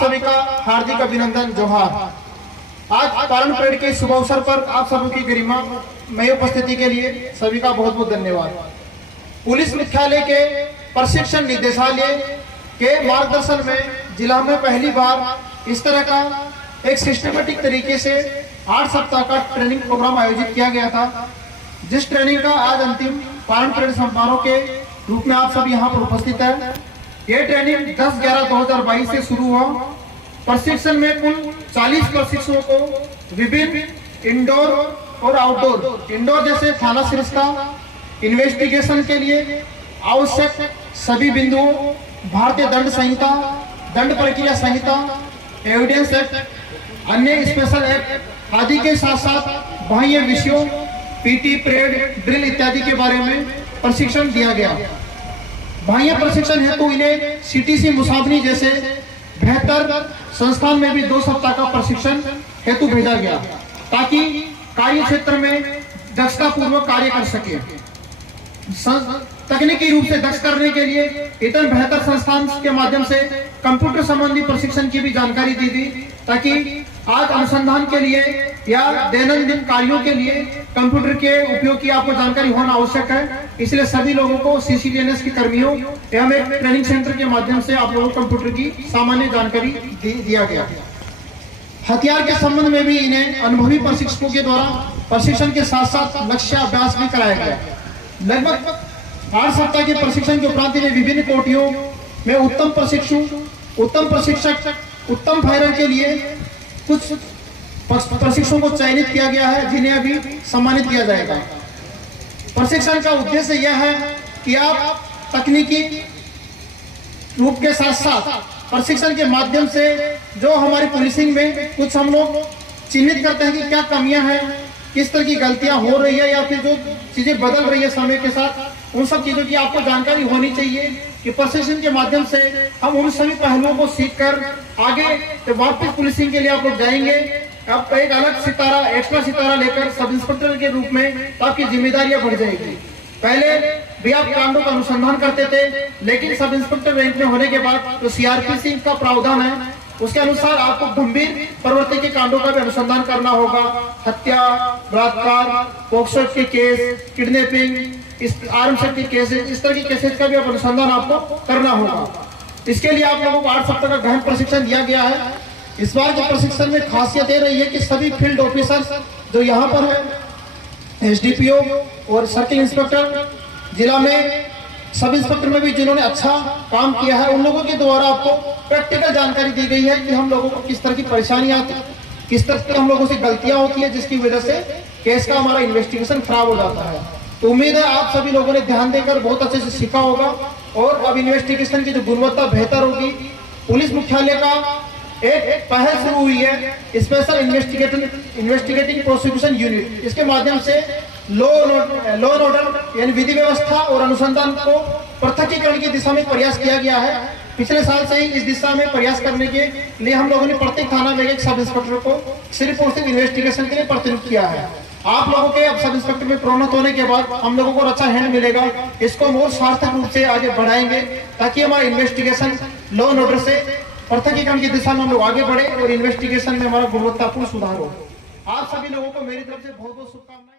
सभी का हार्दिक अभिनंदन, जोहार। आज पारण परेड के शुभ अवसर पर आप सभी की गरिमा में उपस्थिति के लिए सभी का बहुत बहुत धन्यवाद। पुलिस मुख्यालय के प्रशिक्षण निदेशालय के मार्गदर्शन में जिला में पहली बार इस तरह का एक सिस्टमेटिक तरीके से 8 सप्ताह का ट्रेनिंग प्रोग्राम आयोजित किया गया था, जिस ट्रेनिंग का आज अंतिम पारण परेड समारोह के रूप में आप सब यहाँ पर उपस्थित है। ये ट्रेनिंग 10/11/2022 से शुरू हुआ। प्रशिक्षण में कुल 40 प्रशिक्षुओं को विभिन्न इंडोर और आउटडोर, इंडोर जैसे थाना सरिस्ता इन्वेस्टिगेशन के लिए आवश्यक सभी बिंदुओं, भारतीय दंड संहिता, दंड प्रक्रिया संहिता, एविडेंस एक्ट, अन्य स्पेशल एक्ट आदि के साथ साथ बाह्य विषयों, पीटी, परेड, ड्रिल इत्यादि के बारे में प्रशिक्षण दिया गया। बाह्य प्रशिक्षण हेतु इन्हें सीटीसी मुसाबनी जैसे बेहतर संस्थान में भी 2 सप्ताह का प्रशिक्षण हेतु भेजा गया, ताकि कार्य क्षेत्र में दक्षता पूर्वक कार्य कर सके। तकनीकी रूप से दक्ष करने के लिए इतने बेहतर संस्थान के माध्यम से कंप्यूटर संबंधी प्रशिक्षण की भी जानकारी दी थी, ताकि आज अनुसंधान के लिए या दैनंदिन कार्यों के लिए कंप्यूटर के उपयोग की आपको जानकारी होना आवश्यक है। इसलिए सभी लोगों को सीसीटीएनएस के कर्मियों एवं एक ट्रेनिंग सेंटर के माध्यम से आप लोगों को कंप्यूटर की सामान्य जानकारी दिया गया। हथियार के संबंध में भी इन्हें अनुभवी प्रशिक्षकों के द्वारा प्रशिक्षण के साथ साथ लक्ष्य अभ्यास भी कराया गया। लगभग 8 सप्ताह के प्रशिक्षण के उपरांत इन्हें विभिन्न कोटियों में उत्तम प्रशिक्षु, उत्तम प्रशिक्षक, उत्तम फायरर के लिए कुछ प्रशिक्षकों को चयनित किया गया है, जिन्हें अभी सम्मानित किया जाएगा। प्रशिक्षण का उद्देश्य यह है कि आप तकनीकी रूप के साथ साथ प्रशिक्षण के माध्यम से जो हमारी पुलिसिंग में कुछ हम लोग चिन्हित करते हैं कि क्या कमियां हैं, किस तरह की गलतियां हो रही है, या फिर जो चीजें बदल रही है समय के साथ, उन सब चीजों की आपको जानकारी होनी चाहिए कि प्रशिक्षण के माध्यम से हम उन सभी पहलुओं को सीखकर आगे वापस पुलिसिंग के लिए आप लोग जाएंगे। अब एक अलग सितारा, एक्स्ट्रा सितारा लेकर सब इंस्पेक्टर के रूप में आपकी जिम्मेदारियां बढ़ जाएगी। पहले भी आप कांडों का अनुसंधान करते थे, लेकिन सब इंस्पेक्टर रैंक में होने के बाद जो सीआरपीसी का प्रावधान है उसके अनुसार आपको गंभीर प्रवृत्ति के कांडों का भी अनुसंधान करना होगा। हत्या, बलात्कार, पोक्सो के केस, किडनैपिंग, इस आर्म्स के केसेस, इस तरह के केसेस का भी अनुसंधान आपको करना होगा। इसके लिए आप लोगों को 8 सप्ताह का गहन प्रशिक्षण दिया गया है। इस बार के प्रशिक्षण में खासियत ये रही है कि सभी फील्ड ऑफिसर जो यहाँ पर है, एसडीपीओ और सर्किल इंस्पेक्टर, जिला में सब इंस्पेक्टर में भी जिन्होंने अच्छा काम किया है, उन लोगों के द्वारा आपको प्रैक्टिकल जानकारी दी गई है कि हम लोगों को किस तरह की परेशानियां आती है, किस तरह की हम लोगों से गलतियां होती है, जिसकी वजह से केस का हमारा इन्वेस्टिगेशन खराब हो जाता है। तो उम्मीद है आप सभी लोगों ने ध्यान देकर बहुत अच्छे से सीखा होगा और अब इन्वेस्टिगेशन की जो गुणवत्ता बेहतर होगी। पुलिस मुख्यालय का एक पहल शुरू हुई है, स्पेशल इन्वेस्टिगेटिंग प्रोसिक्यूशन यूनिट। इसके माध्यम से लॉ एंड ऑर्डर यानी विधि व्यवस्था और अनुसंधान को पृथकीकरण की दिशा में प्रयास किया गया है। पिछले साल से ही इस दिशा में प्रयास करने के लिए हम लोगों ने प्रत्येक थाना में एक सब इंस्पेक्टर को सिर्फ और सिर्फ इन्वेस्टिगेशन के लिए प्रतिनियुक्त किया है। आप लोगों के अब सब इंस्पेक्टर में प्रोन्नत होने के बाद हम लोगों को अच्छा हैंड मिलेगा। इसको हम और सार्थक रूप से आगे बढ़ाएंगे, ताकि हमारा इन्वेस्टिगेशन लॉ एंड ऑर्डर से पृथकीकरण की दिशा में हम लोग आगे बढ़े और इन्वेस्टिगेशन में हमारा गुणवत्तापूर्ण सुधार हो। आप सभी लोगों को मेरी तरफ से बहुत बहुत शुभकामनाएं।